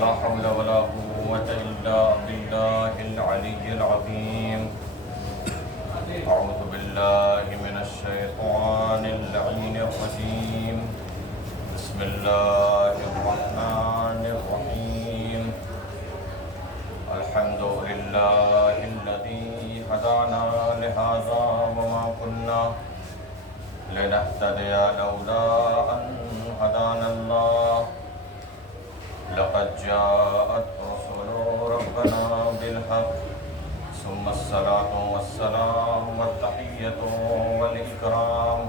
لا حول ولا قوة إلا بالله العلي العظيم. أعوذ بالله من الشيطان اللعين الرجيم. بسم الله الرحمن الرحيم. الحمد لله الذي هدانا لهذا وما كنا لنهتدي لولا أن هدانا الله. لقد جاءت رسل ربنا بالحق ثم الصلاة والسلام والتحية والإكرام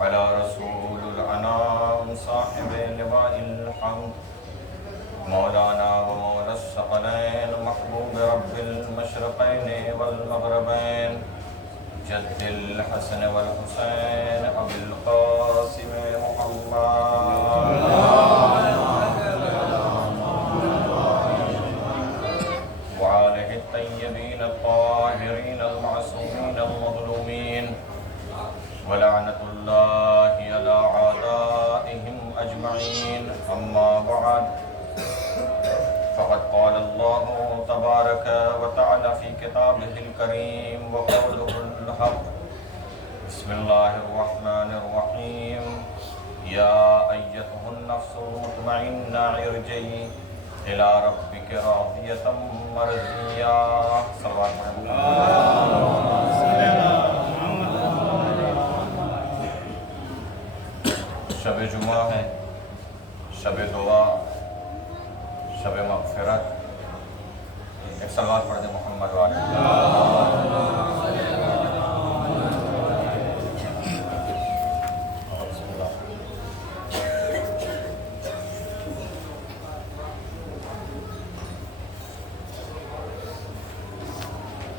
على رسول الأنام صاحب لواء الحمد مولانا ومولى الثقلين محبوب رب المشرقين والمغربين جد الحسن والحسين أبي القاسم محمد وآله الطيبين الطاهرين المعصومين المظلومين ولعنة الله على أعدائهم أجمعين. أما بعد، فقد قال الله تبارك وتعالى في كتابه الكريم وقوله الحق. بسم الله الرحمن الرحيم. يا أيتها النفس المطمئنة ارجعي إلى ربك راضية مرضية. صلوات شب جمعہ ہے، شب دعا، شب مغفرت. ایک صلوات پڑھ دیں محمد والے.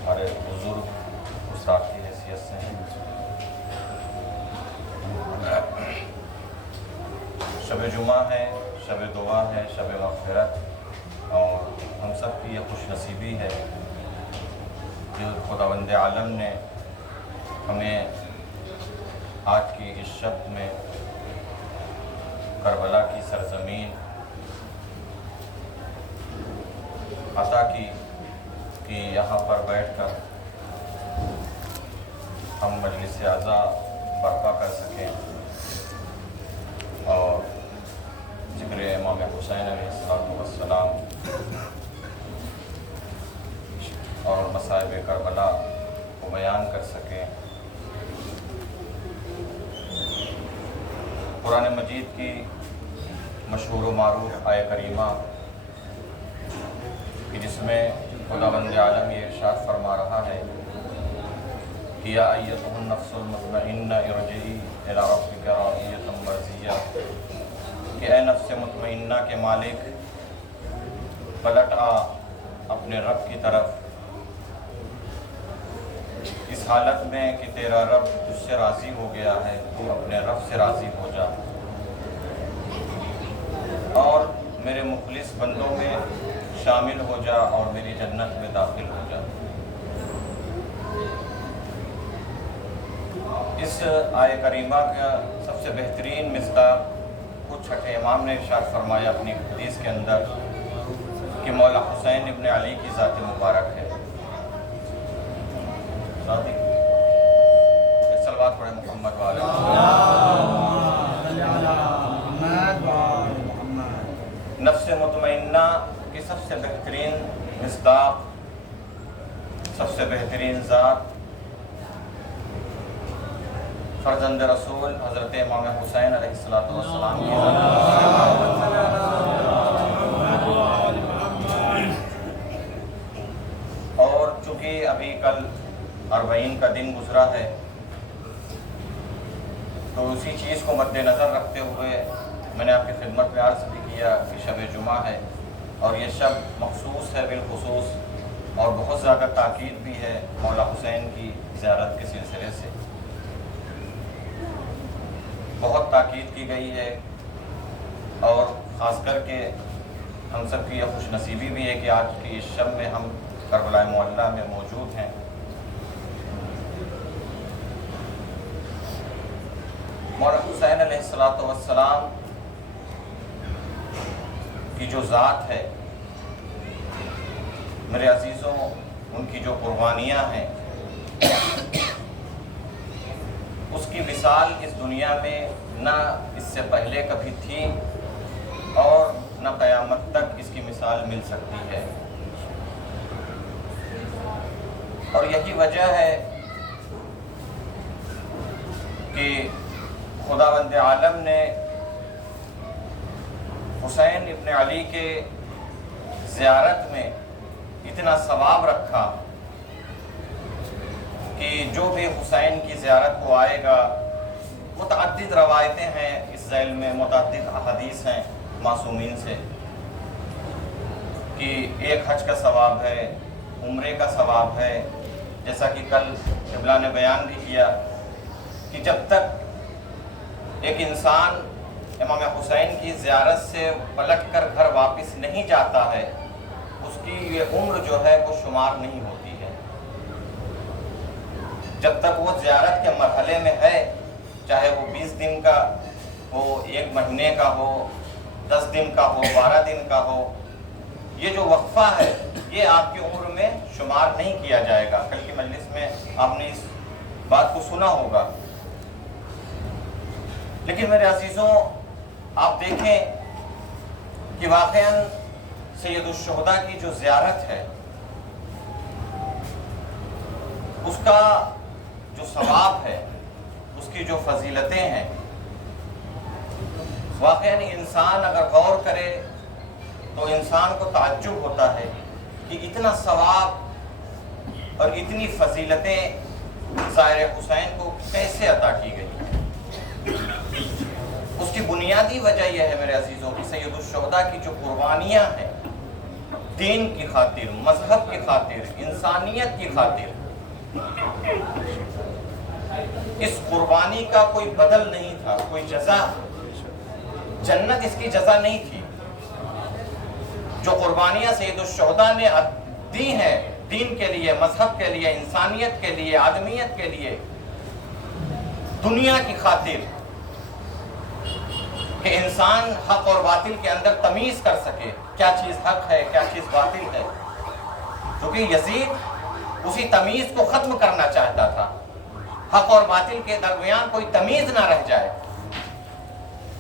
ہمارے بزرگ استاد کی حیثیت سے ہیں. شب جمعہ ہے، شب دعا ہے، شب مغفرت، اور ہم سب کی یہ خوش نصیبی ہے کہ خداوند عالم نے ہمیں آج کی اس شب میں کربلا کی سرزمین عطا کی کہ یہاں پر بیٹھ کر ہم مجلس عزا برپا کر سکیں اور ذکر امام حسین علیہ السلام اور مصائب کربلا کو بیان کر سکیں. قرآن مجید کی مشہور و معروف آیہ کریمہ کہ جس میں خداوند عالم یہ ارشاد فرما رہا ہے کہ یا ایتھا النفس المطمئنہ ارجعی الی ربک راضیۃ مرضیہ، کہ اے نفس مطمئنہ کے مالک پلٹ آ اپنے رب کی طرف اس حالت میں کہ تیرا رب تجھ سے راضی ہو گیا ہے. تو اپنے رب سے راضی ہو جا اور میرے مخلص بندوں میں شامل ہو جا اور میری جنت میں داخل ہو جا. اس آیہ کریمہ کا سب سے بہترین مصداق خود چھٹے امام نے ارشاد فرمایا اپنی حدیث کے اندر کہ مولا حسین ابن علی کی ذات مبارک ہے. صلوات پڑھیں محمد والے. نفس مطمئنہ کی سب سے بہترین مصداق، سب سے بہترین ذات فرزند رسول حضرت امام حسین علیہ السلام کی ذات. اور چونکہ ابھی کل 40 کا دن گزرا ہے تو اسی چیز کو مد نظر رکھتے ہوئے میں نے آپ کی خدمت میں عرض بھی کیا کہ شب جمعہ ہے اور یہ شب مخصوص ہے بالخصوص، اور بہت زیادہ تاکید بھی ہے مولا حسین کی زیارت کے سلسلے سے. بہت تاکید کی گئی ہے اور خاص کر کے ہم سب کی یہ خوش نصیبی بھی ہے کہ آج کی اس شب میں ہم کربلا معلیٰ میں موجود ہیں. مولانا حسین علیہ السلام کی جو ذات ہے میرے عزیزوں، ان کی جو قربانیاں ہیں، اس کی مثال اس دنیا میں نہ اس سے پہلے کبھی تھی اور نہ قیامت تک اس کی مثال مل سکتی ہے۔ اور یہی وجہ ہے کہ خداوند عالم نے حسین ابن علی کے زیارت میں اتنا ثواب رکھا کہ جو بھی حسین کی زیارت کو آئے گا، متعدد روایتیں ہیں اس ذیل میں، متعدد احادیث ہیں معصومین سے کہ ایک حج کا ثواب ہے، عمرے کا ثواب ہے، جیسا کہ کل قبلہ نے بیان بھی کیا کہ جب تک ایک انسان امام حسین کی زیارت سے پلٹ کر گھر واپس نہیں جاتا ہے، اس کی یہ عمر جو ہے وہ شمار نہیں ہوتی ہے۔ جب تک وہ زیارت کے مرحلے میں ہے، چاہے وہ 20 دن کا ہو، 1 مہینے کا ہو، 10 دن کا ہو، 12 دن کا ہو، یہ جو وقفہ ہے یہ آپ کی عمر میں شمار نہیں کیا جائے گا۔ کل کی مجلس میں آپ نے اس بات کو سنا ہوگا۔ لیکن میرے عزیزوں، آپ دیکھیں کہ واقعاً سید الشہداء کی جو زیارت ہے، اس کا جو ثواب ہے، اس کی جو فضیلتیں ہیں، واقعاً انسان اگر غور کرے تو انسان کو تعجب ہوتا ہے کہ اتنا ثواب اور اتنی فضیلتیں زائر حسین کو کیسے عطا کی گئی ہیں۔ اس کی بنیادی وجہ یہ ہے میرے عزیزوں کہ سید الشہداء کی جو قربانیاں ہیں، دین کی خاطر، مذہب کی خاطر، انسانیت کی خاطر، اس قربانی کا کوئی بدل نہیں تھا، کوئی جزا، جنت اس کی جزا نہیں تھی۔ جو قربانیاں سید الشہداء نے دی ہیں دین کے لیے، مذہب کے لیے، انسانیت کے لیے، آدمیت کے لیے، دنیا کی خاطر، کہ انسان حق اور باطل کے اندر تمیز کر سکے، کیا چیز حق ہے، کیا چیز باطل ہے، کیونکہ یزید اسی تمیز کو ختم کرنا چاہتا تھا، حق اور باطل کے درمیان کوئی تمیز نہ رہ جائے،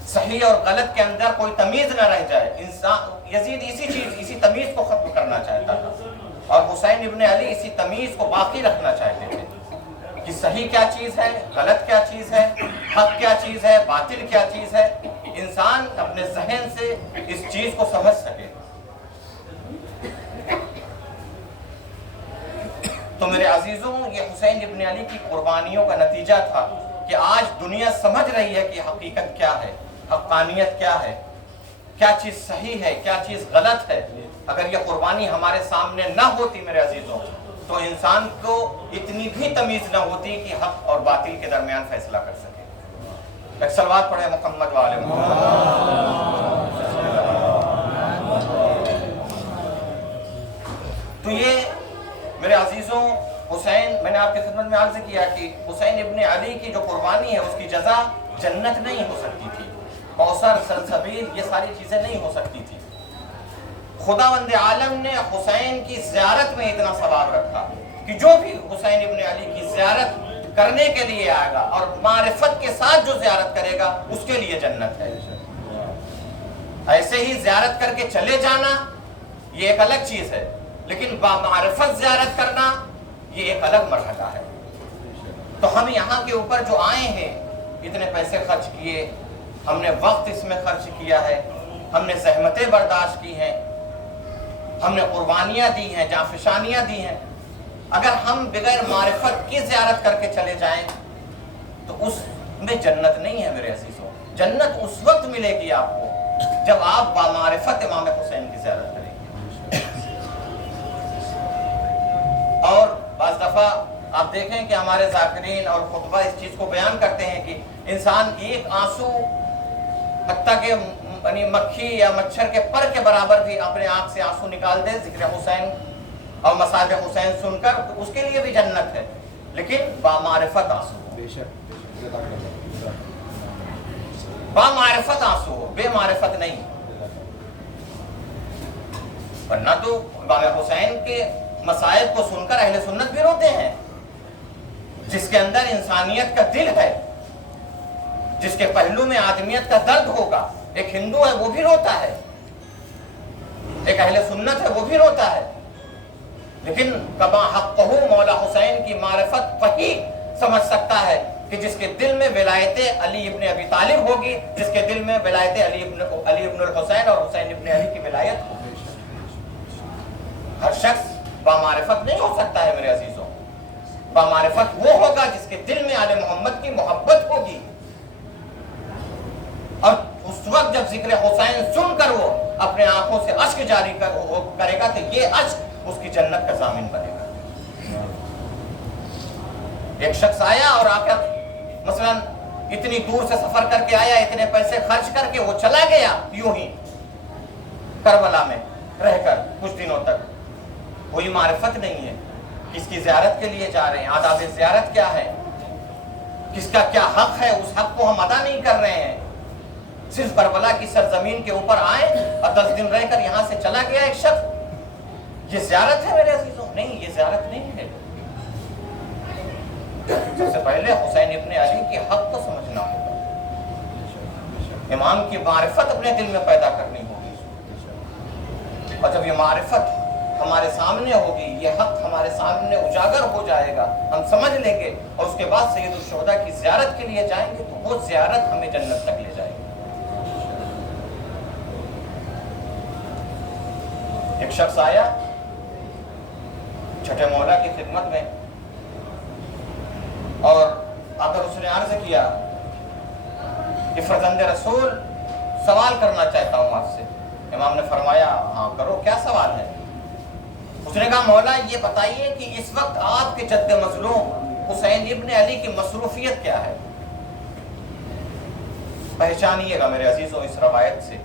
صحیح اور غلط کے اندر کوئی تمیز نہ رہ جائے۔ یزید اسی تمیز کو ختم کرنا چاہتا تھا، اور حسین ابن علی اسی تمیز کو باقی رکھنا چاہتے تھے کہ صحیح کیا چیز ہے، غلط کیا چیز ہے، حق کیا چیز ہے، باطل کیا چیز ہے، انسان اپنے ذہن سے اس چیز کو سمجھ سکے۔ تو میرے عزیزوں، یہ حسین ابن علی کی قربانیوں کا نتیجہ تھا کہ آج دنیا سمجھ رہی ہے کہ حقیقت کیا ہے، حقانیت کیا ہے، کیا چیز صحیح ہے، کیا چیز غلط ہے۔ اگر یہ قربانی ہمارے سامنے نہ ہوتی میرے عزیزوں، تو انسان کو اتنی بھی تمیز نہ ہوتی کہ حق اور باطل کے درمیان فیصلہ کر سکے۔ ایک صلوات پڑھے محمد و آل محمد۔ تو یہ میرے عزیزوں، حسین، میں نے آپ کی خدمت میں عرض کیا کہ حسین ابن علی کی جو قربانی ہے اس کی جزا جنت نہیں ہو سکتی تھی، کوثر، سلسبیل، یہ ساری چیزیں نہیں ہو سکتی تھی۔ خداوند عالم نے حسین کی زیارت میں اتنا ثواب رکھا کہ جو بھی حسین ابن علی کی زیارت کرنے کے لیے آئے گا اور معرفت کے ساتھ جو زیارت کرے گا اس کے لیے جنت ہے۔ ایسے ہی زیارت کر کے چلے جانا یہ ایک الگ چیز ہے، لیکن بمعرفت زیارت کرنا یہ ایک الگ مرحلہ ہے۔ تو ہم یہاں کے اوپر جو آئے ہیں، اتنے پیسے خرچ کیے، ہم نے وقت اس میں خرچ کیا ہے، ہم نے زحمتیں برداشت کی ہیں، ہم نے قربانیاں دی ہیں، جانفشانیاں دی ہیں، اگر ہم بغیر معرفت کی زیارت کر کے چلے جائیں تو اس میں جنت نہیں ہے میرے عزیزوں۔ جنت اس وقت ملے گی آپ کو جب آپ بامعرفت امام حسین کی زیارت کریں گے۔ اور بعض دفعہ آپ دیکھیں کہ ہمارے ذاکرین اور خطبہ اس چیز کو بیان کرتے ہیں کہ انسان ایک آنسو، حتیٰ کہ مکھی یا مچھر کے پر کے برابر بھی اپنے آنکھ سے آنسو نکال دے ذکر حسین اور مصائب حسین سن کر، تو اس کے لیے بھی جنت ہے، لیکن بامعرفت آنسو ہو، بامعرفت آنسو ہو، بے معرفت نہیں۔ ورنہ تو امام حسین کے مصائب کو سن کر اہل سنت بھی روتے ہیں. جس کے اندر انسانیت کا دل ہے، جس کے پہلو میں آدمیت کا درد ہوگا، ایک ہندو ہے وہ بھی روتا ہے، ایک اہل سنت ہے وہ بھی روتا ہے. لیکن کما حقہ مولا حسین کی معرفت وہی سمجھ سکتا ہے کہ جس کے دل میں ولایت علی ابن ابی طالب ہوگی، جس کے دل میں ولایت علی ابن الحسین اور حسین ابن علی کی ولایت ہوگی. ہر شخص بامعرفت نہیں ہو سکتا ہے میرے عزیزوں. بامعرفت وہ ہوگا جس کے دل میں آل محمد کی محبت ہوگی. اور اس وقت جب ذکر حسین سن کر وہ اپنے آنکھوں سے اشک جاری کرے گا تو یہ اشک اس کی جنت کا ضامن بنے گا. ایک شخص آیا اور آ کر مثلا اتنی دور سے سفر کر کے آیا، اتنے پیسے خرچ کر کے وہ چلا گیا یوں ہی کربلا میں رہ کر کچھ دنوں تک. کوئی معرفت نہیں ہے کس کی زیارت کے لیے جا رہے ہیں، آداب زیارت کیا ہے، کس کا کیا حق ہے، اس حق کو ہم ادا نہیں کر رہے ہیں. صرف کربلا کی سرزمین کے اوپر آئے اور 10 دن رہ کر یہاں سے چلا گیا ایک شخص. یہ زیارت ہے میرے عزیزوں؟ نہیں، یہ زیارت نہیں ہے. سب سے پہلے حسین ابن علی کے حق کو سمجھنا ہوگا، امام کی معرفت اپنے دل میں پیدا کرنی ہوگی. اور جب یہ معرفت ہمارے سامنے ہوگی، یہ حق ہمارے سامنے اجاگر ہو جائے گا، ہم سمجھ لیں گے اور اس کے بعد سید الشہداء کی زیارت کے لیے جائیں گے تو وہ زیارت ہمیں جنت تک لے جائے گی. ایک شخص آیا چھٹے مولا کی خدمت میں اور اگر اس نے عرض کیا کہ فرزند رسول سوال کرنا چاہتا ہوں آپ سے. امام نے فرمایا ہاں کرو، کیا سوال ہے؟ اس نے کہا مولا یہ بتائیے کہ اس وقت آپ کے جد مظلوم حسین ابن علی کی مصروفیت کیا ہے؟ پہچانیے گا میرے عزیزوں اس روایت سے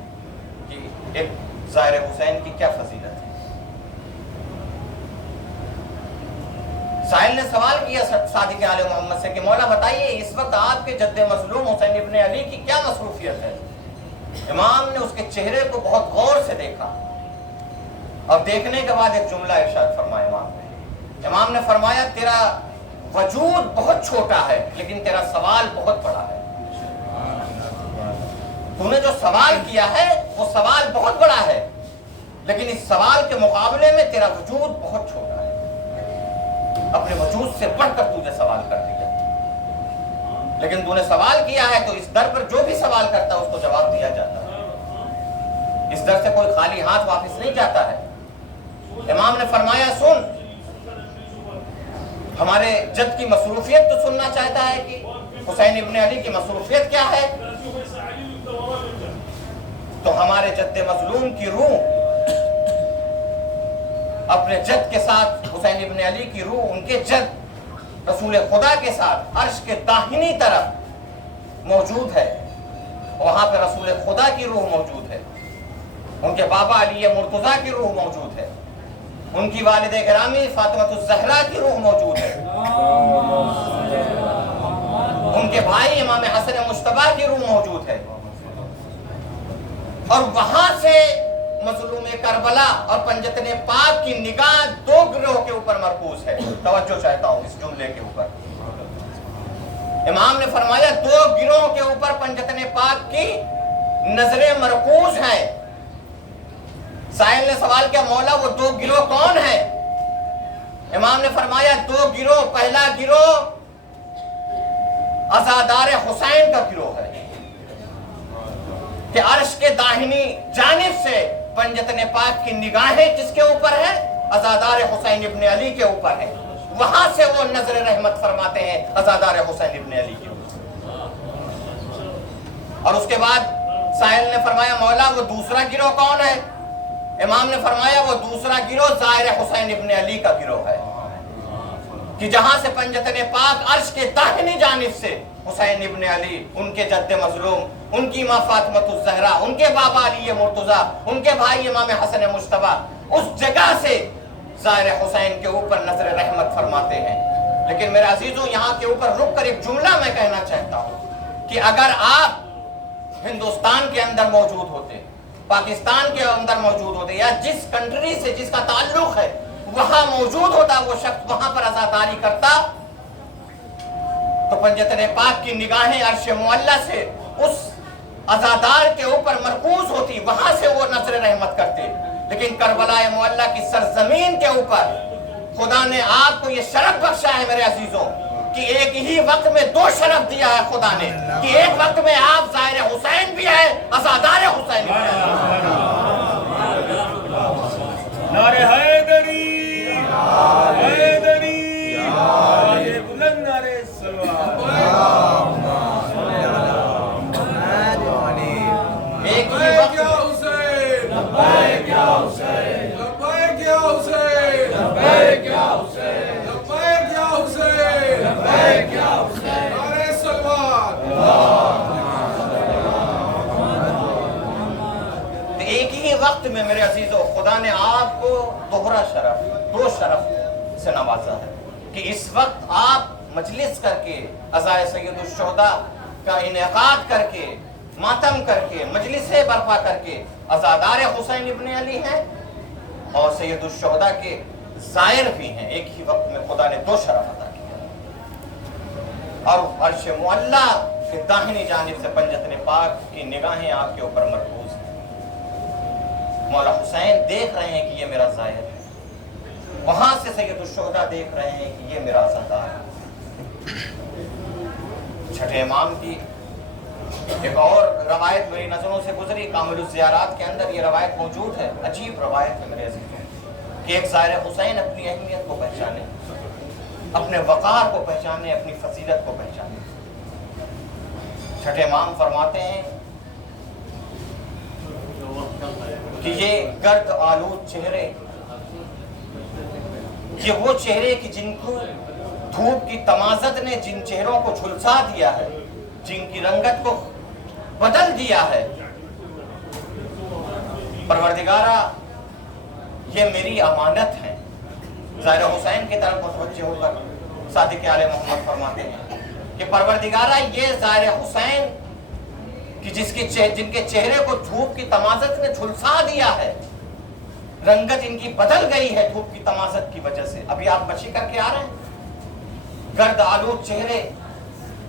کہ ایک زائر حسین کی کیا فضیلت ہے. سائل نے سوال کیا صادق آل محمد سے کہ مولا بتائیے اس وقت آپ کے جد مظلوم حسین ابن علی کی کیا مصروفیت ہے؟ امام نے اس کے چہرے کو بہت غور سے دیکھا اور دیکھنے کے بعد ایک جملہ ارشاد فرمایا امام نے فرمایا تیرا وجود بہت چھوٹا ہے لیکن تیرا سوال بہت بڑا ہے. تو نے جو سوال کیا ہے وہ سوال بہت بڑا ہے لیکن اس سوال کے مقابلے میں تیرا وجود بہت چھوٹا ہے. اپنے وجود سے بڑھ کر تجھے سوال کر دیا، لیکن تو نے سوال کیا ہے تو اس در پر جو بھی سوال کرتا ہے اس کو جواب دیا جاتا ہے. اس در سے کوئی خالی ہاتھ واپس نہیں جاتا ہے. امام نے فرمایا سن، ہمارے جد کی مصروفیت تو سننا چاہتا ہے کہ حسین ابن علی کی مصروفیت کیا ہے؟ تو ہمارے جد مظلوم کی روح اپنے جد کے ساتھ، حسین ابن علی کی روح ان کے جد رسول خدا کے ساتھ عرش کے داہنی طرف موجود ہے. وہاں پہ رسول خدا کی روح موجود ہے، ان کے بابا علی مرتضیٰ کی روح موجود ہے، ان کی والد گرامی فاطمہ الزہرا کی روح موجود ہے، ان کے بھائی امام حسن مجتبیٰ کی روح موجود ہے. اور وہاں سے مظلوم کربلا اور پنجتن پاک کی نگاہ دو گروہ کے اوپر مرکوز ہے. توجہ چاہتا ہوں اس جملے کے اوپر. امام نے فرمایا دو گروہ کے اوپر پنجتن پاک کی نظریں مرکوز ہیں. سائل نے سوال کیا مولا وہ دو گروہ کون ہیں؟ امام نے فرمایا دو گروہ، پہلا گروہ عزادار حسین کا گروہ ہے کہ عرش کے داہنی جانب سے پنجتن پاک کی نگاہیں کس کے اوپر ہے؟ عزادار حسین ابن علی کے اوپر ہے. وہاں سے وہ نظر رحمت فرماتے ہیں عزادار حسین ابن علی کے اوپر. اور اس کے بعد سائل نے فرمایا مولا وہ دوسرا گروہ کون ہے؟ امام نے فرمایا وہ دوسرا گروہ زائر حسین ابن علی کا گروہ ہے کہ جہاں سے پنجتن پاک عرش کے داہنی جانب سے حسین ابن علی، ان کے جد مظلوم، ان کی ماں فاطمہ الزہرا، ان کے بابا علی مرتضیٰ، ان کے بھائی امام حسن مجتبیٰ، اس جگہ سے زائر حسین کے اوپر نظر رحمت فرماتے ہیں. لیکن میرے عزیزوں یہاں کے اوپر رک کر ایک جملہ میں کہنا چاہتا ہوں کہ اگر آپ ہندوستان کے اندر موجود ہوتے پاکستان کے اندر موجود ہوتے یا جس کنٹری سے جس کا تعلق ہے وہاں موجود ہوتا وہ شخص وہاں پر عزاداری کرتا تو پنجتن پاک کی نگاہیں عرش معلیٰ سے اس عزادار کے اوپر مرکوز ہوتی، وہاں سے وہ نظر رحمت کرتے. لیکن کربلا معلیٰ کی سرزمین کے اوپر خدا نے آپ کو یہ شرف بخشا ہے میرے عزیزوں کہ ایک ہی وقت میں دو شرف دیا ہے خدا نے کہ ایک وقت میں آپ ظاہر حسین بھی ہے، عزادار حسین بھی ہے. نعرہ حیدری، حیدری، نعرہ بلند، نعرہ سلوات. ایک ہی وقت حسین، لبیک یا حسین، لبیک یا حسین، لبیک یا حسین، لبیک یا حسین، لبیک یا حسین، نعرہ سلوات. ایک ہی وقت میں میرے عزیزو خدا نے آپ کو دوہرا شرف، دو شرف سے نوازا ہے کہ اس وقت آپ مجلس کر کے عزائے سید الشہداء کا انعقاد کر کے ماتم کر کے مجلسیں برپا کر کے عزادار حسین ابن علی ہیں اور سید الشہداء کے زائر بھی ہیں. ایک ہی وقت میں خدا نے دو شرف عطا کیا اور عرش معلیٰ کے داہنی جانب سے پنجتن پاک کی نگاہیں آپ کے اوپر مرکوز ہیں. مولا حسین دیکھ رہے ہیں کہ یہ میرا زائر ہے، وہاں سے سید الشہداء دیکھ رہے ہیں کہ یہ میرا عزادار ہے. چھٹے امام کی ایک اور روایت میری نظروں سے گزری، کامل الزیارات کے اندر یہ روایت موجود ہے. عجیب روایت ہے میرے عزیزوں کہ ایک زائر حسین اپنی اہمیت کو پہچانے، اپنے وقار کو پہچانے، اپنی فضیلت کو پہچانے. چھٹے امام فرماتے ہیں کہ یہ گرد آلود چہرے، یہ وہ چہرے کہ جن کو دھوپ کی تمازت نے جن چہروں کو جھلسا دیا ہے، جن کی رنگت کو بدل دیا ہے. پروردگارہ یہ میری امانت ہے. ظاہر حسین کی طرف متوجہ ہو کر صادق آل محمد فرماتے ہیں کہ پروردگارہ یہ ظاہر حسین کہ جن کے چہرے کو دھوپ کی تمازت نے جھلسا دیا ہے، رنگت ان کی بدل گئی ہے دھوپ کی تمازت کی وجہ سے. ابھی آپ بچی کر کے آ رہے ہیں، گرد آلود چہرے،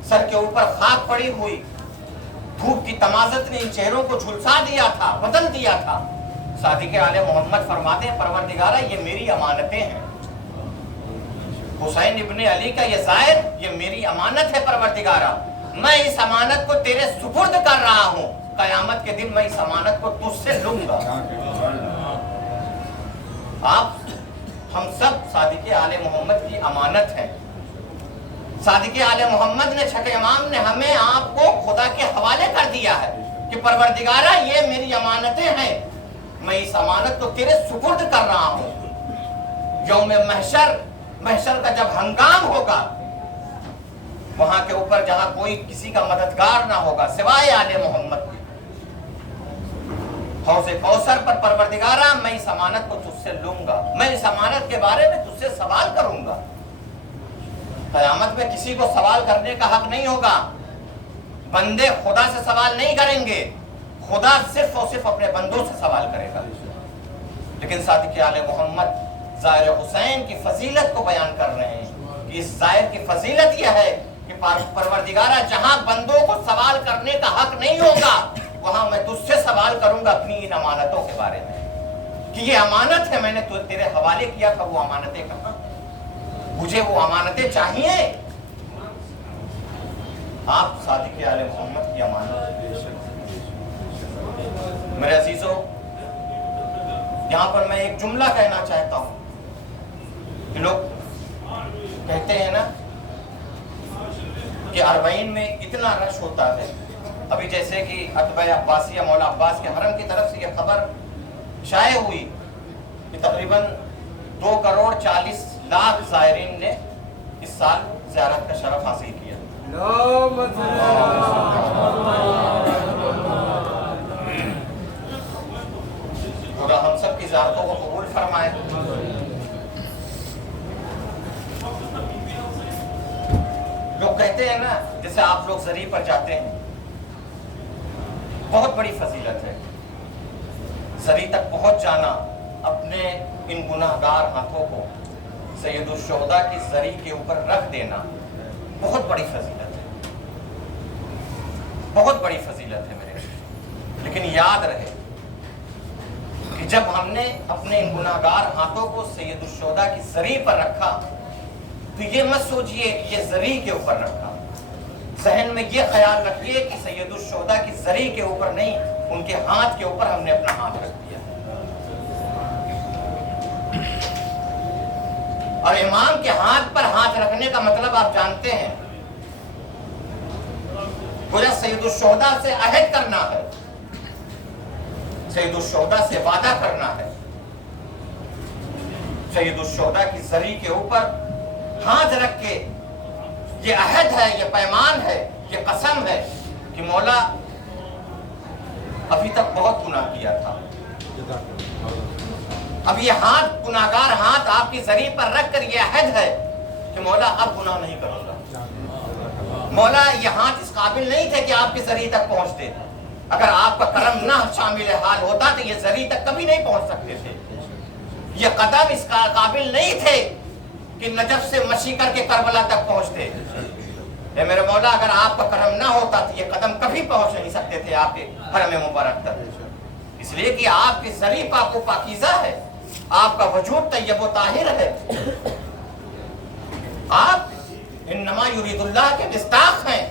سر کے اوپر خاک پڑی ہوئی، دھوپ کی تمازت نے ان چہروں کو جھلسا دیا تھا، بدل دیا تھا. صادق آل محمد فرماتے ہیں پروردگارہ یہ میری امانتیں ہیں. حسین ابن علی کا یہ زائر یہ میری امانت ہے پروردگارہ، میں اس امانت کو تیرے سپرد کر رہا ہوں. قیامت کے دن میں اس امانت کو تجھ سے لوں گا. آپ ہم سب صادق آل محمد کی امانت ہیں. صادق آل محمد نے چھٹے امام نے ہمیں آپ کو خدا کے حوالے کر دیا ہے کہ پروردگارہ یہ میری امانتیں ہیں، میں اس امانت کو تیرے سپرد کر رہا ہوں. یوم محشر کا جب ہنگام ہوگا، وہاں کے اوپر جہاں کوئی کسی کا مددگار نہ ہوگا سوائے آل محمد کے، حوض کوثر پر پروردگارہ میں اس امانت کو تجھ سے لوں گا، میں اس امانت کے بارے میں تجھ سے سوال کروں گا. قیامت میں کسی کو سوال کرنے کا حق نہیں ہوگا. بندے خدا سے سوال نہیں کریں گے، خدا صرف اور صرف اپنے بندوں سے سوال کرے گا. لیکن صادق آل محمد زائر حسین کی فضیلت کو بیان کر رہے ہیں کہ اس زائر کی فضیلت یہ ہے کہ پروردگارہ جہاں بندوں کو سوال کرنے کا حق نہیں ہوگا وہاں میں تجھ سے سوال کروں گا اپنی ان امانتوں کے بارے میں کہ یہ امانت ہے، میں نے تیرے حوالے کیا تھا، وہ امانتیں کہاں، مجھے وہ امانتیں چاہیے. آپ صادق آل محمد کی امانت. میرے عزیزو یہاں پر میں ایک جملہ کہنا چاہتا ہوں کہ لوگ کہتے ہیں نا کہ اربعین میں اتنا رش ہوتا ہے. ابھی جیسے کہ اتباع عباسیہ مولا عباس کے حرم کی طرف سے یہ خبر شائع ہوئی کہ تقریباً 2,40,00,000 زائرین نے اس سال زیارت کا شرف حاصل کیا. خدا ہم سب کی زیارتوں کو قبول فرمائے. لوگ کہتے ہیں نا جیسے آپ لوگ زری پر جاتے ہیں، بہت بڑی فضیلت ہے. زری تک پہنچ جانا، اپنے ان گناہگار ہاتھوں کو سید الشہداء کی زری کے اوپر رکھ دینا بہت بڑی فضیلت ہے، بہت بڑی فضیلت ہے میرے۔ لیکن یاد رہے کہ جب ہم نے اپنے ان گناہگار ہاتھوں کو سید الشہداء کی زری پر رکھا تو یہ مت سوچئے کہ یہ زری کے اوپر رکھا، ذہن میں یہ خیال رکھیے کہ سید الشہداء کی زری کے اوپر نہیں، ان کے ہاتھ کے اوپر ہم نے اپنا ہاتھ رکھ دیا۔ اور امام کے ہاتھ پر ہاتھ رکھنے کا مطلب آپ جانتے ہیں، گویا سید الشہداء سے عہد کرنا ہے، سید الشہداء سے وعدہ کرنا ہے، سید الشہداء کی زری کے اوپر ہاتھ رکھ کے یہ عہد ہے، یہ پیمان ہے، یہ قسم ہے کہ مولا ابھی تک بہت گناہ کیا تھا، اب یہ ہاتھ گناہگار ہاتھ آپ کی زری پر رکھ کر یہ عہد ہے کہ مولا اب گناہ نہیں کروں گا۔ مولا یہ ہاتھ اس قابل نہیں تھے کہ آپ کی زری تک پہنچتے، اگر آپ کا کرم نہ شامل حال ہوتا تو یہ زری تک کبھی نہیں پہنچ سکتے تھے، یہ قدم اس قابل نہیں تھے کہ نجف سے مشی کر کے کربلا تک پہنچتے۔ اے میرے مولا اگر آپ کا کرم نہ ہوتا تو یہ قدم کبھی پہنچ نہیں سکتے تھے آپ کے حرم مبارک تک، اس لیے کہ آپ کی زری پاک و پاکیزہ ہے، آپ کا وجود طیب و طاہر ہے، آپ انما یرید اللہ کے مصداق ہیں۔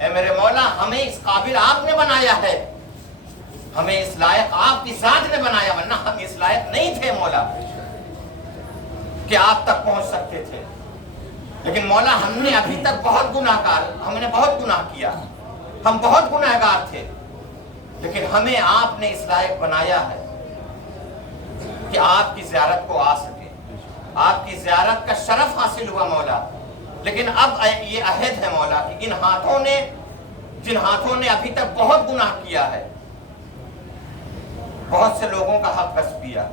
اے میرے مولا ہمیں اس قابل آپ نے بنایا ہے، ہمیں اس لائق آپ کی ذات نے بنایا، ورنہ ہم اس لائق نہیں تھے مولا کہ آپ تک پہنچ سکتے تھے۔ لیکن مولا ہم نے ابھی تک بہت ہم نے بہت گناہ کیا، ہم بہت گناہگار تھے، لیکن ہمیں آپ نے اس لائق بنایا ہے کہ آپ کی زیارت کو آ سکے، آپ کی زیارت کا شرف حاصل ہوا مولا۔ لیکن اب یہ عہد ہے مولا کہ جن ہاتھوں نے ابھی تک بہت گناہ کیا ہے، بہت سے لوگوں کا حق غصب کیا،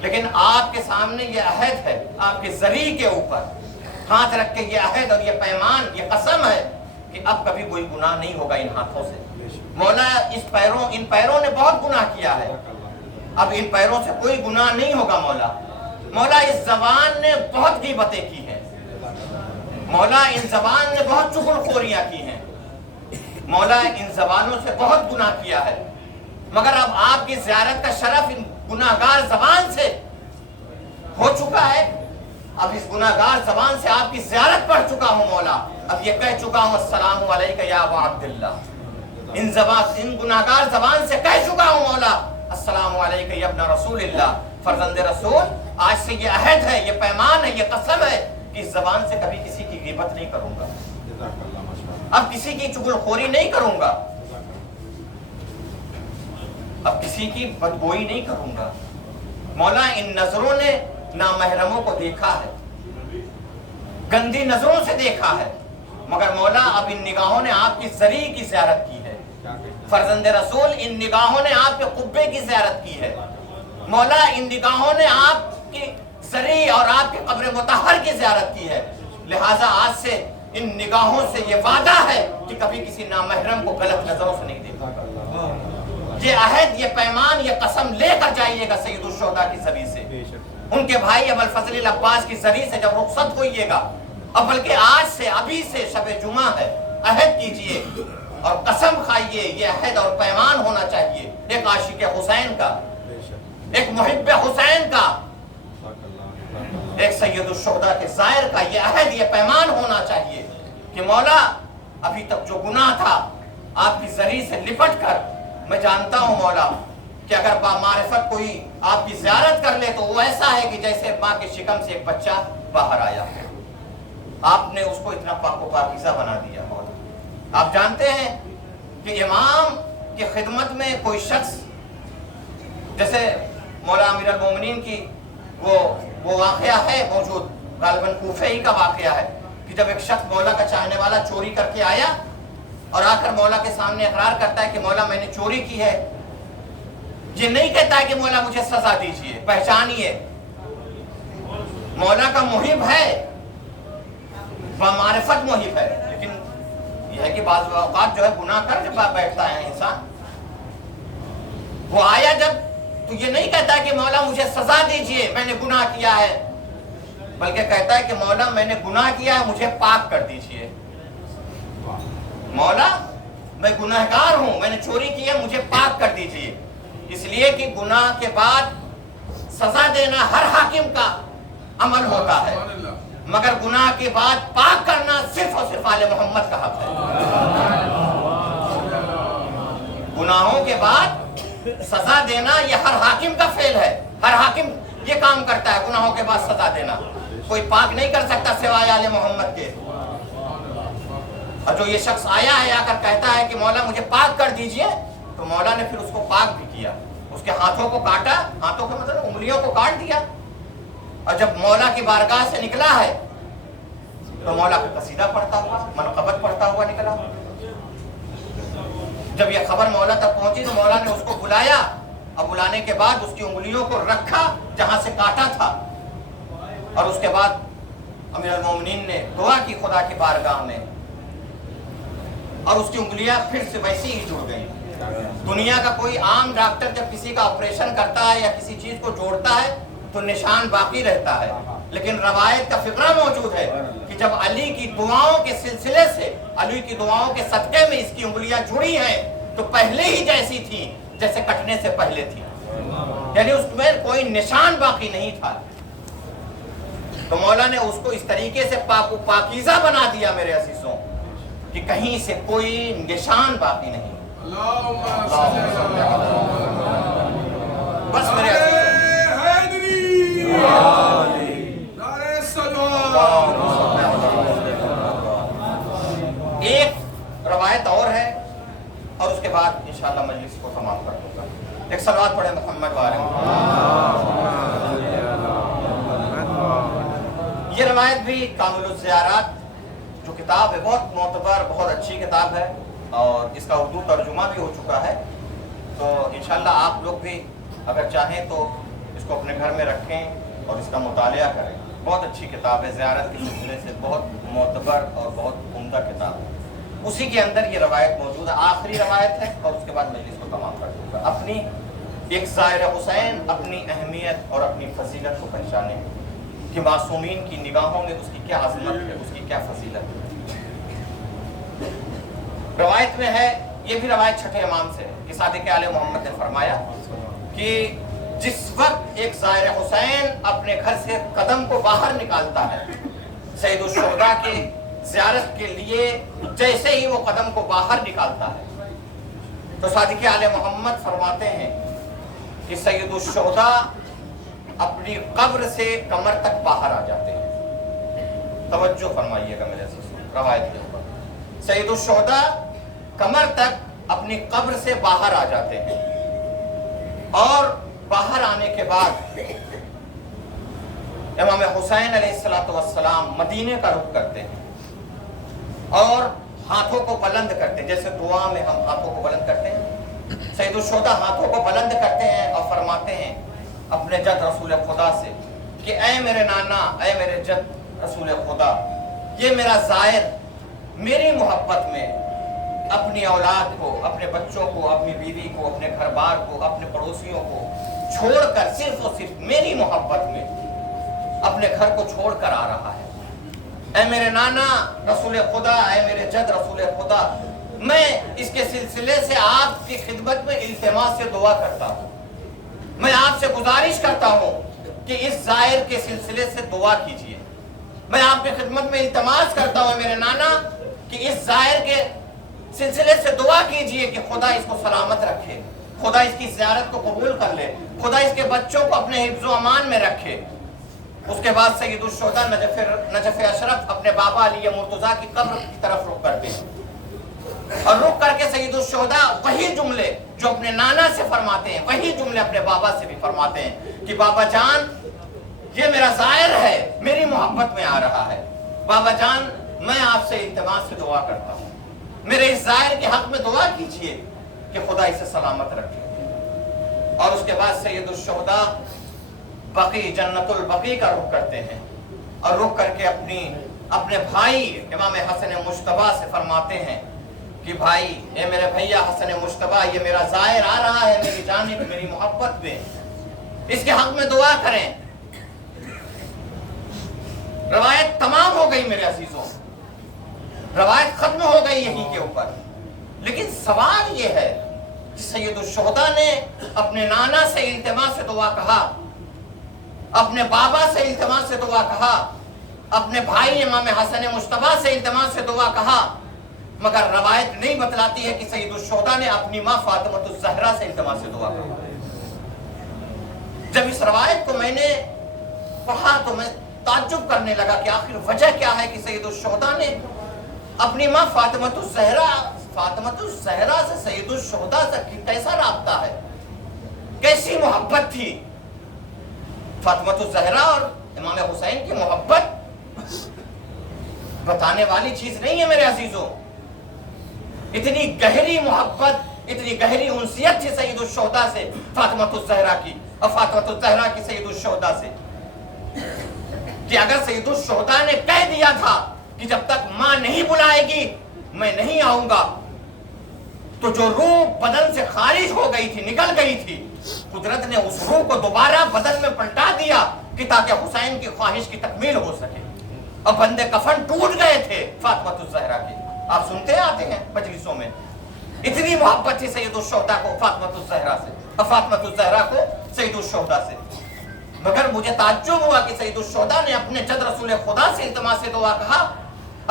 لیکن آپ کے سامنے یہ عہد ہے، آپ کے زری کے اوپر ہاتھ رکھ کے یہ عہد اور یہ پیمان، یہ قسم ہے کہ اب کبھی کوئی گناہ نہیں ہوگا ان ہاتھوں سے۔ مولا ان پیروں نے بہت گناہ کیا ہے، اب ان پیروں سے کوئی گناہ نہیں ہوگا مولا۔ مولا اس زبان نے بہت غیبتیں کی ہیں، مولا ان زبان نے بہت چغل خوریاں کی ہیں، مولا ان زبانوں سے بہت گناہ کیا ہے، مگر اب آپ کی زیارت کا شرف ان گناہگار زبان سے ہو چکا ہے، اب اس گناہگار زبان سے آپ کی زیارت پڑھ چکا ہوں مولا، اب یہ کہہ چکا ہوں السلام علیکہ یا ابا عبداللہ، ان گناہگار زبان سے کہہ چکا ہوں مولا السلام علیکہ یا ابن رسول اللہ، فرزند رسول۔ آج سے یہ عہد ہے، یہ پیمان ہے، یہ قسم ہے کہ اس زبان سے کبھی کسی کی غیبت نہیں کروں گا، اب کسی کی چغل خوری نہیں کروں گا، اب کسی کی بدگوئی نہیں کروں گا۔ مولا ان نظروں نے نامحرموں کو دیکھا ہے، گندی نظروں سے دیکھا ہے، مگر مولا اب ان نگاہوں نے آپ کی زری کی زیارت کی ہے، فرزند رسول ان نگاہوں نے آپ کے قبے کی زیارت کی ہے، مولا ان نگاہوں نے آپ کی زری اور آپ کے قبر مطہر کی زیارت کی ہے، لہٰذا آج سے ان نگاہوں سے یہ وعدہ ہے کہ کبھی کسی نامحرم کو غلط نظروں سے نہیں دیکھا گا۔ یہ عہد، یہ پیمان، یہ قسم لے کر جائیے گا سید الشہداء کی زری سے، ان کے بھائی ابو الفضل العباس کی زری سے جب رخصت ہوئیے گا، اب بلکہ آج سے ابھی سے شب جمعہ ہے، عہد کیجئے اور قسم کھائیے، یہ عہد اور پیمان ہونا چاہیے ایک عاشق حسین کا، ایک محب حسین کا، ایک سید الشہداء کے زائر کا، یہ عہد، یہ پیمان ہونا چاہیے کہ مولا ابھی تک جو گناہ تھا آپ کی زری سے لپٹ کر، میں جانتا ہوں مولا کہ اگر با معرفت کوئی آپ کی زیارت کر لے تو وہ ایسا ہے کہ جیسے ماں کے شکم سے ایک بچہ باہر آیا ہے، آپ نے اس کو اتنا پاک و پاکیزہ بنا دیا مولا۔ آپ جانتے ہیں کہ امام کی خدمت میں کوئی شخص، جیسے مولا امیر المومنین کی وہ واقعہ ہے موجود، غالباً کوفہ ہی کا واقعہ ہے کہ جب ایک شخص مولا کا چاہنے والا چوری کر کے آیا اور آ کر مولا کے سامنے اقرار کرتا ہے کہ مولا میں نے چوری کی ہے، یہ نہیں کہتا ہے کہ مولا مجھے سزا دیجئے، پہچانیے، مولا کا محب ہے، بمعرفت محب ہے، لیکن یہ ہے کہ بعض اوقات جو ہے گناہ کر جب بیٹھتا ہے انسان۔ وہ آیا جب تو یہ نہیں کہتا کہ مولا مجھے سزا دیجئے میں نے گناہ کیا ہے، بلکہ کہتا ہے کہ مولا میں نے گناہ کیا ہے مجھے پاک کر دیجئے۔ مولا میں گناہگار ہوں، میں نے چوری کی ہے مجھے پاک کر دیجئے۔ اس لیے کہ گناہ کے بعد سزا دینا ہر حاکم کا عمل ہوتا ہے، مگر گناہ کے بعد پاک کرنا صرف اور صرف آل محمد کا حق ہے۔ گناہوں کے بعد سزا دینا یہ ہر حاکم کا فعل ہے، ہر حاکم یہ کام کرتا ہے، گناہوں کے بعد سزا دینا۔ کوئی پاک نہیں کر سکتا سوائے آل محمد کے۔ اور جو یہ شخص آیا ہے آ کر کہتا ہے کہ مولا مجھے پاک کر دیجئے، تو مولا نے پھر اس کو پاک بھی کیا، اس کے ہاتھوں کو کاٹا، ہاتھوں کے مطلب انگلیوں کو کاٹ دیا، اور جب مولا کی بارگاہ سے نکلا ہے تو مولا کا قصیدہ پڑھتا ہوا، منقبت پڑھتا ہوا نکلا۔ جب یہ خبر مولا تک پہنچی تو مولا نے اس کو بلایا، اور بلانے کے بعد اس کی انگلیوں کو رکھا جہاں سے کاٹا تھا، اور اس کے بعد امیر المومنین نے دعا کی خدا کی بارگاہ میں، اور اس کی انگلیاں پھر سے ویسی ہی جڑ گئیں۔ دنیا کا کوئی عام ڈاکٹر جب کسی کا آپریشن کرتا ہے یا کسی چیز کو جوڑتا ہے تو نشان باقی رہتا ہے، لیکن روایت کا فقرہ موجود ہے کہ جب علی کی دعاؤں کے سلسلے سے، علی کی دعاؤں کے صدقے میں اس کی انگلیاں جڑی ہیں تو پہلے ہی جیسی تھی جیسے کٹنے سے پہلے تھی، یعنی اس میں کوئی نشان باقی نہیں تھا۔ تو مولا نے اس کو اس طریقے سے پاک و پاکیزہ بنا دیا میرے عزیزوں کہ کہیں سے کوئی نشان باقی نہیں۔ بس میرے ایک روایت اور ہے اور اس کے بعد انشاءاللہ مجلس کو تمام کر دوں گا۔ ایک صلوات پڑھیں محمد وآلہ محمد۔ یہ روایت بھی کامل الزیارات جو کتاب ہے بہت معتبر، بہت اچھی کتاب ہے، اور اس کا اردو ترجمہ بھی ہو چکا ہے، تو انشاءاللہ آپ لوگ بھی اگر چاہیں تو اس کو اپنے گھر میں رکھیں اور اس کا مطالعہ کریں۔ بہت اچھی کتاب ہے، زیارت کے سلسلے سے بہت معتبر اور بہت عمدہ کتاب ہے۔ اسی کے اندر یہ روایت موجود ہے، آخری روایت ہے، اور اس کے بعد مجلس کو تمام کر دوں گا۔ اپنی ایک زائر حسین اپنی اہمیت اور اپنی فضیلت کو پہچانے کہ معصومین کی نگاہوں میں اس کی کیا عظمت ہے، اس کی کیا فضیلت ہے۔ روایت میں ہے، یہ بھی روایت چھٹے امام سے ہے کہ صادق آل محمد نے فرمایا کہ جس وقت ایک زائر حسین اپنے گھر سے قدم کو باہر نکالتا ہے سید الشہداء کی زیارت کے لیے، جیسے ہی وہ قدم کو باہر نکالتا ہے تو صادق آل محمد فرماتے ہیں کہ سید الشہداء اپنی قبر سے کمر تک باہر آ جاتے ہیں۔ توجہ فرمائیے گا میرے عزیزوں روایت کے اوپر، سید الشہداء کمر تک اپنی قبر سے باہر آ جاتے ہیں، اور باہر آنے کے بعد امام حسین علیہ السلام مدینے کا رخ کرتے ہیں اور ہاتھوں کو بلند کرتے ہیں، جیسے دعا میں ہم ہاتھوں کو بلند کرتے ہیں، سید الشہداء ہاتھوں کو بلند کرتے ہیں اور فرماتے ہیں اپنے جد رسول خدا سے کہ اے میرے نانا، اے میرے جد رسول خدا، یہ میرا زائر میری محبت میں اپنی اولاد کو، اپنے بچوں کو، اپنی بیوی کو، اپنے گھر بار کو، اپنے پڑوسیوں کو چھوڑ کر صرف اور صرف میری محبت میں اپنے گھر کو چھوڑ کر آ رہا ہے۔ اے میرے نانا رسول خدا، اے میرے جد رسول خدا، میں اس کے سلسلے سے آپ کی خدمت میں التماس سے دعا کرتا ہوں، میں آپ سے گزارش کرتا ہوں کہ اس زائر کے سلسلے سے دعا کیجئے۔ میں آپ کی خدمت میں التماس کرتا ہوں میرے نانا کہ اس زائر کے سلسلے سے دعا کیجئے کہ خدا اس کو سلامت رکھے، خدا اس کی زیارت کو قبول کر لے، خدا اس کے بچوں کو اپنے حفظ و امان میں رکھے۔ اس کے بعد سید الشہداء نجف اشرف اپنے بابا علی مرتضیٰ کی قبر کی طرف رخ کرتے ہیں، اور رخ کر کے سید الشہداء وہی جملے جو اپنے نانا سے فرماتے ہیں وہی جملے اپنے بابا سے بھی فرماتے ہیں کہ بابا جان یہ میرا زائر ہے، میری محبت میں آ رہا ہے، بابا جان میں آپ سے التماس سے دعا کرتا ہوں، میرے اس زائر کے حق میں دعا کیجئے کہ خدا اسے سلامت رکھے۔ اور اس کے بعد سید الشہداء بقی جنت البقی کا رخ کرتے ہیں، اور رخ کر کے اپنے بھائی امام حسن مجتبیٰ سے فرماتے ہیں کہ بھائی، اے میرے بھیا حسن مجتبیٰ، یہ میرا زائر آ رہا ہے میری جانب، میری محبت میں، اس کے حق میں دعا کریں. روایت تمام ہو گئی میرے عزیزوں, روایت ختم ہو گئی یہیں کے اوپر. لیکن سوال یہ ہے کہ سید الشہداء نے اپنے نانا سے التماس سے دعا کہا, اپنے بابا سے التماس سے دعا کہا, اپنے بھائی امام حسن مجتبیٰ سے التماس سے دعا کہا, مگر روایت نہیں بتلاتی ہے کہ سید الشہداء نے اپنی ماں فاطمۃ الزہرا سے التماس سے دعا کہا. جب اس روایت کو میں نے پڑھا تو میں تعجب کرنے لگا کہ آخر وجہ کیا ہے کہ سید الشہداء نے اپنی ماں فاطمۃ الزہرا سے سید الشہداء سے کیسا رابطہ ہے, کیسی محبت تھی. فاطمۃ الزہرا اور امام حسین کی محبت بتانے والی چیز نہیں ہے میرے عزیزوں. اتنی گہری محبت, اتنی گہری انسیت تھی سید الشہداء سے فاطمۃ الزہرا کی, اور فاطمۃ الزہرا کی سید الشہداء سے, کہ اگر سید الشہداء نے کہہ دیا تھا کہ جب تک ماں نہیں بلائے گی میں نہیں آؤں گا, تو جو روح بدن سے خارج ہو گئی تھی, نکل گئی تھی, قدرت نے اس روح کو دوبارہ بدن میں پلٹا دیا کہ تاکہ حسین کی خواہش کی تکمیل ہو سکے. اور بندے کفن ٹوٹ گئے تھے فاطمۃ الزہرا کے. آپ سنتے آتے ہیں مجلسوں میں, اتنی محبت تھی سید الشہداء کو فاطمۃ الزہرا سے, اور فاطمۃ الزہرا کو سید الشہداء سے. مگر مجھے تعجب ہوا کہ سید الشہداء نے اپنے جد رسول خدا سے التماس سے دعا کہا,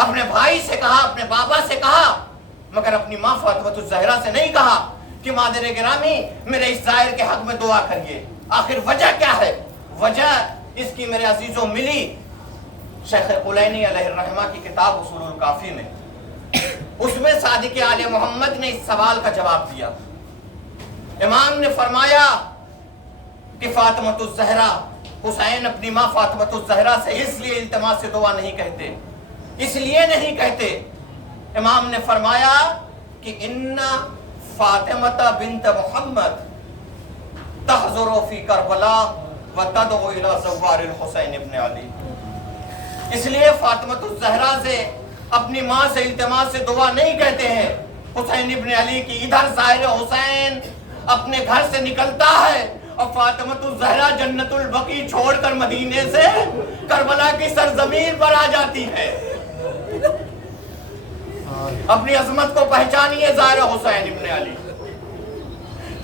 اپنے بھائی سے کہا, اپنے بابا سے کہا, مگر اپنی ماں فاطمۃ الزہرا سے نہیں کہا کہ مادر گرامی میرے اس زائر کے حق میں دعا کریے. آخر وجہ کیا ہے؟ وجہ اس کی میرے عزیزوں ملی شیخ قلینی علیہ الرحمہ کی کتاب اصول الکافی میں. اس میں صادق آل محمد نے اس سوال کا جواب دیا. امام نے فرمایا کہ فاطمۃ الزہرا, حسین اپنی ماں فاطمۃ الزہرا سے اس لیے التماس سے دعا نہیں کہتے, اس لیے نہیں کہتے. امام نے فرمایا کہ ان فاطمۃ بنت محمد تحضر فی کربلا وتدعو الی زوار الحسین ابن علی. اس لیے فاطمۃ الزہرا سے اپنی ماں سے التماس سے دعا نہیں کہتے ہیں حسین ابن علی کی. ادھر ظاہر حسین اپنے گھر سے نکلتا ہے اور فاطمۃ الزہرا جنت البقیع چھوڑ کر مدینے سے کربلا کی سرزمین پر آ جاتی ہے. اپنی عظمت کو پہچانیے ظاہر حسین ابن علی.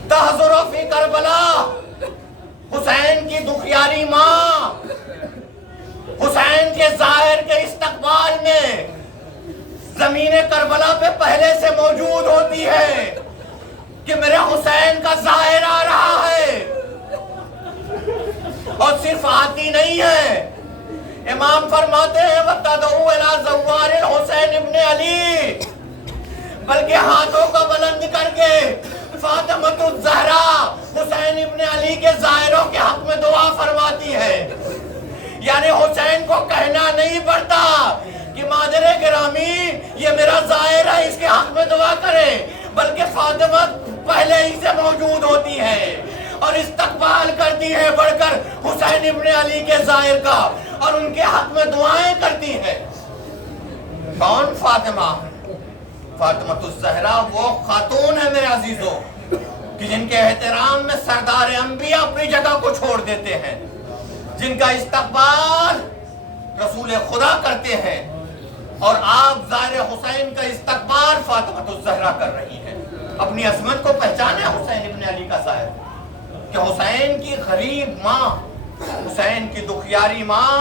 تحضر فی کربلا, حسین کی دکھیاری ماں حسین کے ظاہر کے استقبال میں زمین کربلا پہ پہلے سے موجود ہوتی ہے کہ میرے حسین کا ظاہر آ رہا ہے. اور صرف آتی نہیں ہے, امام فرماتے ہیں وَتَدْعُو إِلَىٰ زَوَّارِ الْحُسَيْنِ ابن علی, بلکہ ہاتھوں کو بلند کر کے فاطمۃ الزہرا حسین ابن علی کے ظاہروں کے حق میں دعا فرماتی ہے. یعنی حسین کو کہنا نہیں پڑتا کہ مادر گرامی یہ میرا ظاہر ہے اس کے حق میں دعا کرے, بلکہ فاطمہ پہلے ہی سے موجود ہوتی ہے اور استقبال کرتی ہے بڑھ کر حسین ابن علی کے ظاہر کا, اور ان کے حق میں دعائیں کرتی ہے. کون فاطمہ؟ فاطمۃ الزہرا وہ خاتون ہے میرے عزیزوں کہ جن کے احترام میں سردار انبیاء اپنی جگہ کو چھوڑ دیتے ہیں, جن کا استقبال رسول خدا کرتے ہیں, اور آپ ظاہر حسین کا استقبال فاطمۃ الزہرا کر رہی ہیں. اپنی عظمت کو پہچانے حسین ابن علی کا ظاہر کہ حسین کی غریب ماں, حسین کی دکھیاری ماں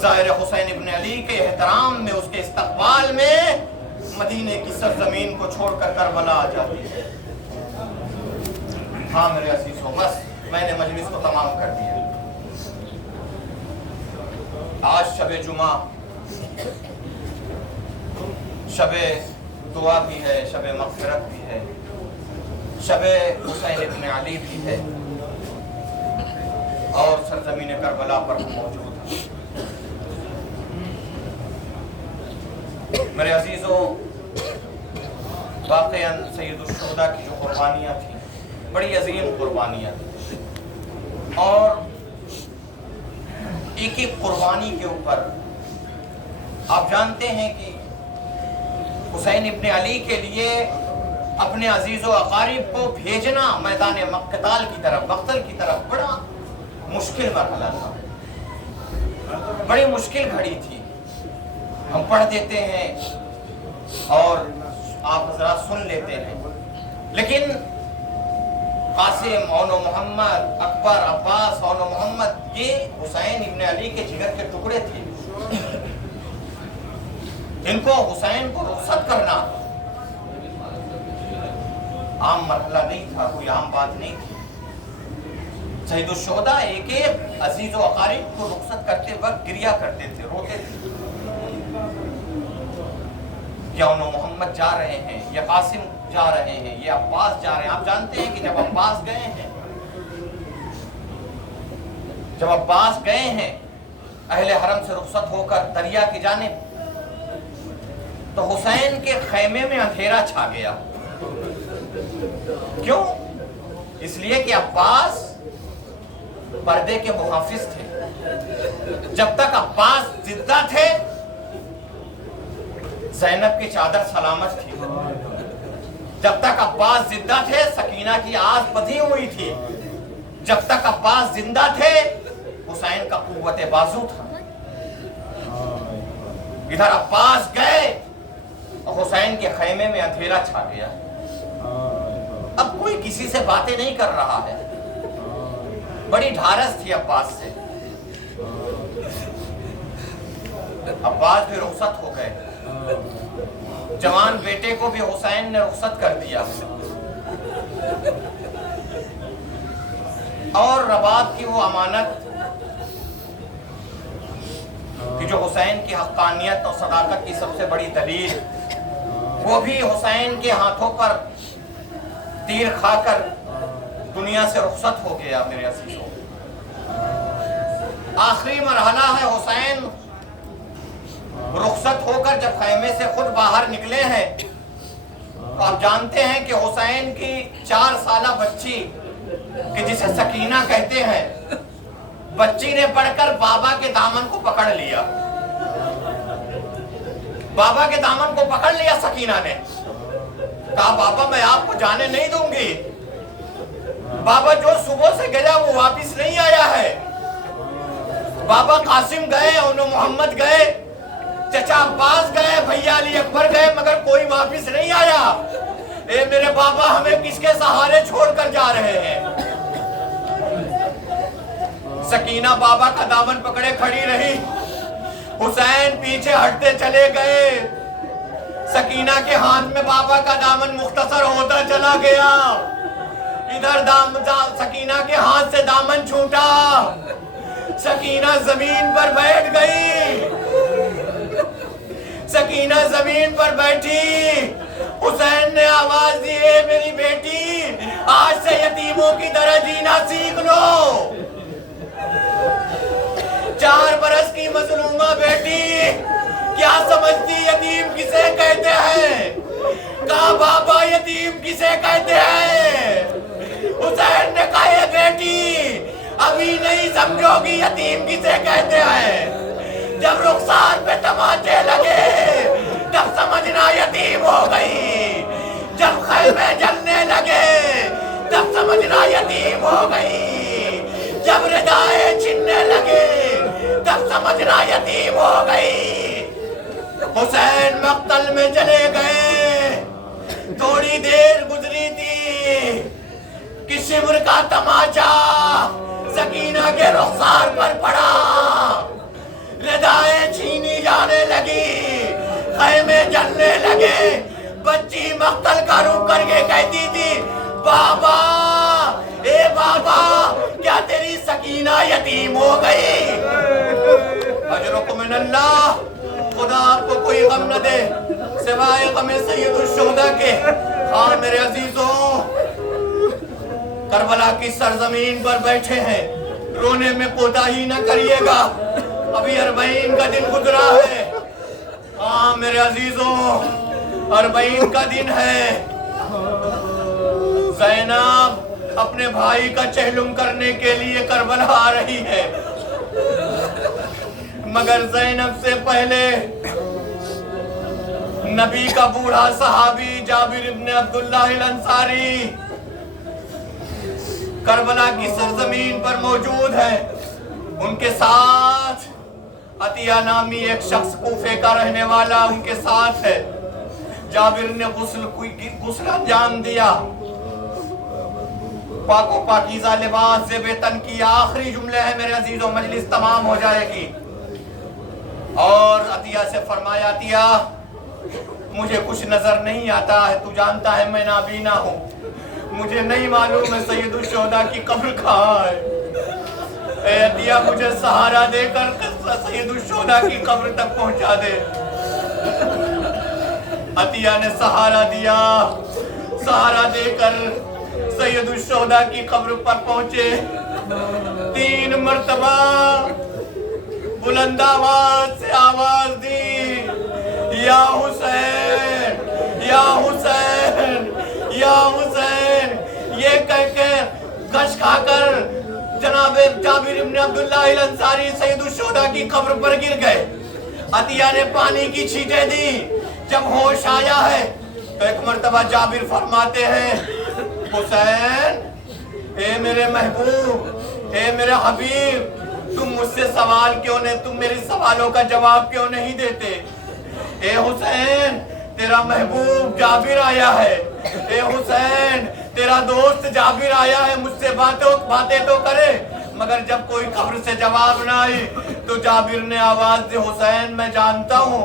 ظاہر حسین ابن علی کے احترام میں, اس کے استقبال میں مدینے کی سرزمین کو چھوڑ کر کربلا آ جاتی ہے. ہاں میرے عزیزوں, بس میں نے مجلس کو تمام کر دیا. آج شب جمعہ, شب دعا بھی ہے, شب مغفرت بھی ہے, شب حسین ابن علی بھی ہے, اور سرزمین کربلا پر موجود ہے. میرے عزیزوں, واقعاً سید الشہداء کی جو قربانیاں تھیں بڑی عظیم قربانیاں تھیں, اور ایک ایک قربانی کے اوپر آپ جانتے ہیں کہ حسین ابن علی کے لیے اپنے عزیز و اقارب کو بھیجنا میدان قتال کی طرف، مقتل کی طرف بڑا مشکل مرحلہ تھا، بڑی مشکل گھڑی تھی۔ ہم پڑھ دیتے ہیں اور آپ حضرات سن لیتے ہیں، لیکن قاسم، اون و محمد، اکبر، عباس، اون و محمد، یہ حسین ابن علی کے جگر کے ٹکڑے تھے۔ ان کو حسین کو رخصت کرنا عام مرحلہ نہیں تھا، کوئی عام بات نہیں تھی۔ سید الشہداء ایک ایک عزیز و اقارب کو رخصت کرتے وقت گریا کرتے تھے، روتے تھے، یا اون و محمد جا رہے ہیں، یا قاسم جا رہے ہیں، یہ عباس جا رہے ہیں۔ آپ جانتے ہیں کہ جب عباس گئے ہیں اہل حرم سے رخصت ہو کر دریا کی جانب، تو حسین کے خیمے میں اندھیرا چھا گیا۔ کیوں؟ اس لیے کہ عباس پردے کے محافظ تھے۔ جب تک عباس زندہ تھے زینب کی چادر سلامت تھی، جب تک عباس زندہ تھے سکینہ کی آس بندھی ہوئی تھی، جب تک عباس زندہ تھے حسین کا قوت بازو تھا۔ ادھر عباس گئے اور حسین کے خیمے میں اندھیرا چھا گیا۔ اب کوئی کسی سے باتیں نہیں کر رہا ہے، بڑی ڈھارس تھی عباس سے۔ عباس بھی رخصت ہو گئے، جوان بیٹے کو بھی حسین نے رخصت کر دیا، اور رباب کی وہ امانت کہ جو حسین کی حقانیت اور صداقت کی سب سے بڑی دلیل، وہ بھی حسین کے ہاتھوں پر تیر کھا کر دنیا سے رخصت ہو گیا۔ میرے عزیزوں، آخری مرحلہ ہے، حسین رخصت ہو کر جب خیمے سے خود باہر نکلے ہیں تو آپ جانتے ہیں کہ حسین کی 4 سالہ بچی کہ جسے سکینہ کہتے ہیں، بچی نے پڑھ کر بابا کے دامن کو پکڑ لیا، بابا کے دامن کو پکڑ لیا سکینہ نے، کہا بابا میں آپ کو جانے نہیں دوں گی، بابا جو صبح سے گیا وہ واپس نہیں آیا ہے۔ بابا قاسم گئے، اون و محمد گئے، چچا عباس گئے، بھیا علی اکبر گئے، مگر کوئی واپس نہیں آیا۔ اے میرے بابا ہمیں کس کے سہارے چھوڑ کر جا رہے ہیں؟ سکینہ بابا کا دامن پکڑے کھڑی رہی، حسین پیچھے ہٹتے چلے گئے، سکینہ کے ہاتھ میں بابا کا دامن مختصر ہوتا چلا گیا، ادھر سکینہ کے ہاتھ سے دامن چھوٹا، سکینہ زمین پر بیٹھ گئی، سکینہ زمین پر بیٹھی۔ حسین نے آواز دی، اے میری بیٹی آج سے یتیموں کی طرح جینا سیکھ لو۔ 4 برس کی مظلومہ بیٹی کیا سمجھتی یتیم کسے کہتے ہیں؟ کہا بابا یتیم کسے کہتے ہیں؟ حسین نے کہا اے بیٹی ابھی نہیں سمجھو گی یتیم کسے کہتے ہیں، جب رخسار پہ تماچے لگے تب سمجھنا یتیم ہو گئی، جب خیمے جلنے لگے تب سمجھنا یتیم ہو گئی، جب ردائیں چھننے لگے تب سمجھنا یتیم ہو گئی۔ حسین مقتل میں چلے گئے، تھوڑی دیر گزری تھی کہ شمر کا تماچا سکینہ کے رخسار پر پڑا، ردائیں چھینی جانے لگی، خیمے جلنے لگے، بچی مقتل کا روح کر کے کہتی تھی بابا اے بابا کیا تیری سکینہ یتیم ہو گئی؟ اجرکم من اللہ، خدا آپ کو کوئی غم نہ دے سوائے غم سید الشہداء کے۔ ہاں میرے عزیزوں، کربلا کی سرزمین پر بیٹھے ہیں، رونے میں کوتاہی نہ کریے گا، ابھی 40 کا دن گزرا ہے۔ ہاں میرے عزیزوں 40 کا دن ہے، زینب اپنے بھائی کا چہلم کرنے کے لیے کربلا آ رہی ہے، مگر زینب سے پہلے نبی کا بوڑھا صحابی جابر ابن عبداللہ الانصاری کربلا کی سرزمین پر موجود ہیں. ان کے ساتھ عطیہ نامی ایک شخص کوفے کا رہنے والا ان کے ساتھ ہے. جابر نے غسل انجام دیا, پاک و پاکیزہ لباس زیب تن کیا. آخری جملے ہیں میرے عزیزوں, مجلس تمام ہو جائے گی. اور عطیہ سے فرمایا, عطیہ مجھے کچھ نظر نہیں آتا ہے, تو جانتا ہے میں نابینا ہوں, مجھے نہیں معلوم ہے سید الشہداء کی قبر کہاں ہے. اے عطیہ مجھے سہارا دے کر سید الشہداء کی قبر تک پہنچا دے. عطیہ نے سہارا دیا, سہارا دے کر سید الشہداء کی قبر پر پہنچے. 3 مرتبہ بلند آواز سے آواز دی, یا حسین یا حسین یا حسین. یہ کہہ کے گش کھا کر جناب جابر ابن عبداللہ الانصاری سید الشہداء کی قبر پر گر گئے. عطیہ نے پانی کی چھینٹیں دی. جب ہوش آیا ہے تو ایک مرتبہ جابر فرماتے ہیں, حسین اے میرے محبوب, اے میرے حبیب, تم مجھ سے سوال کیوں نہیں, تم میری سوالوں کا جواب کیوں نہیں دیتے. اے حسین تیرا محبوب جابر آیا ہے, اے حسین تیرا دوست جابر آیا ہے, مجھ سے باتیں تو کرے. مگر جب کوئی خبر سے جواب نہ آئی تو جابر نے آواز دی, حسین میں جانتا ہوں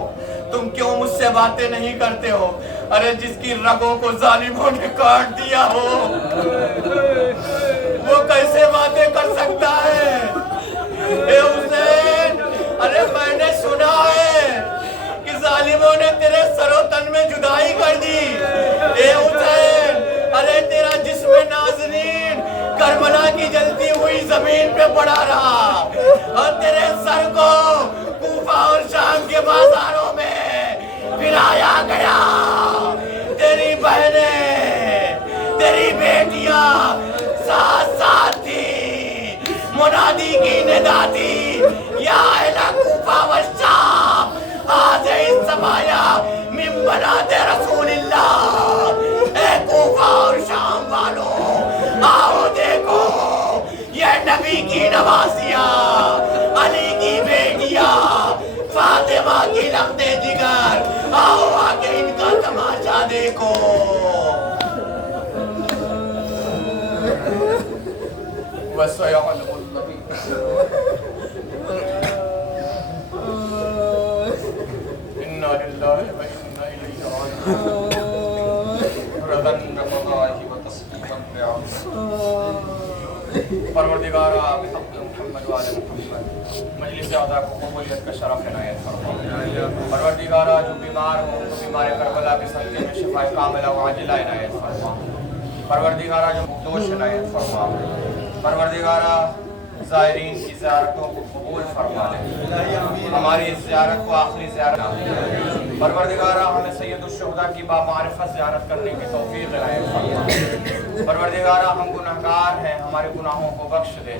تم کیوں مجھ سے باتیں نہیں کرتے ہو. ارے جس کی رگوں کو ظالموں نے کاٹ دیا ہو وہ کیسے باتیں کر سکتا ہے. اے حسین ارے میں نے سنا ہے کہ ظالموں نے تیرے سر و تن میں جدائی کر دی. اے حسین ارے تیرا جسم نازنین کربلا کی جلتی ہوئی زمین پہ پڑا رہا اور تیرے سر کو کوفہ اور شام کے بازاروں میں پھرایا گیا. تیری بہنیں تیری بیٹیاں ساتھ ساتھ تھی, منادی کی ندا تھی, یا اہل کوفہ و شام هذه السمایا من بنات رسول اللہ. اے کوفہ اور شام والوں آؤ دیکھو یہ نبی کی نوازیاں, علی کی بیٹیاں, فاطمہ کی لخت جگر, آؤ آکے ان کا تماشا دیکھو. وَسَيَعْلَمُ الَّذِينَ إِنَّا لِلَّهِ وَإِنَّا إِلَيْهِ رَاجِعُونَ. رَضًا رَمَضَائِهِ وَتَصْدِيقًا بِعَمْدِ. پروردگارہ بحق محمد وآل محمد مجلس عزا کو قبولیت کا شرف عنایت فرما. پروردگارہ جو بیمار ہوں تو بیمار کربلا کے صدقے میں شفاء کاملہ و عاجلہ عنایت فرما. پروردگارہ جو مقدوش عنایت فرما. پروردگارہ زائرین کی زیارتوں کو قبول فرما لے, ہماری زیارت کو آخری زیارت. پروردگارہ ہمیں سید الشہداء کی بامعرفت زیارت کرنے کی توفیق عنایت فرما. پروردگارہ ہم گناہگار ہیں, ہمارے گناہوں کو بخش دے.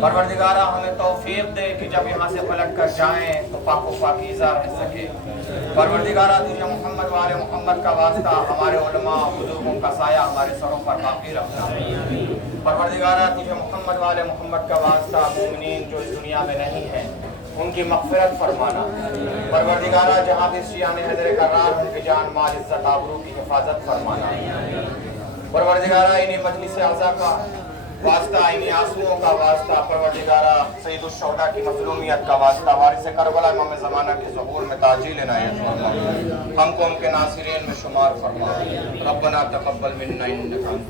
پروردگارہ ہمیں توفیق دے کہ جب یہاں سے پلٹ کر جائیں تو پاک و پاکیزہ رہ سکے. پروردگارہ تجھے محمد والے محمد کا واسطہ ہمارے علماء بزرگوں کا سایہ ہمارے سروں پر باقی رکھنا. پروردگارہ تجھے محمد والے محمد کا واسطہ مومنین جو اس دنیا میں نہیں ہیں ان کی مغفرت فرمانا. پروردگارہ جہاں بھی شیعان حیدر کرار ان کی جان مال عزت آبرو کی حفاظت فرمانا. پروردگارہ انہی مجلس اعزا کا واسطہ, انہی آنسوؤں کا واسطہ, پروردگارہ سید الشہداء کی مظلومیت کا واسطہ, وارث کربلا امام زمانہ کے ظہور میں تعجیل عنایت فرما. ہم کو ان کے ناصرین میں شمار فرما. ربنا تقبل منا انک انت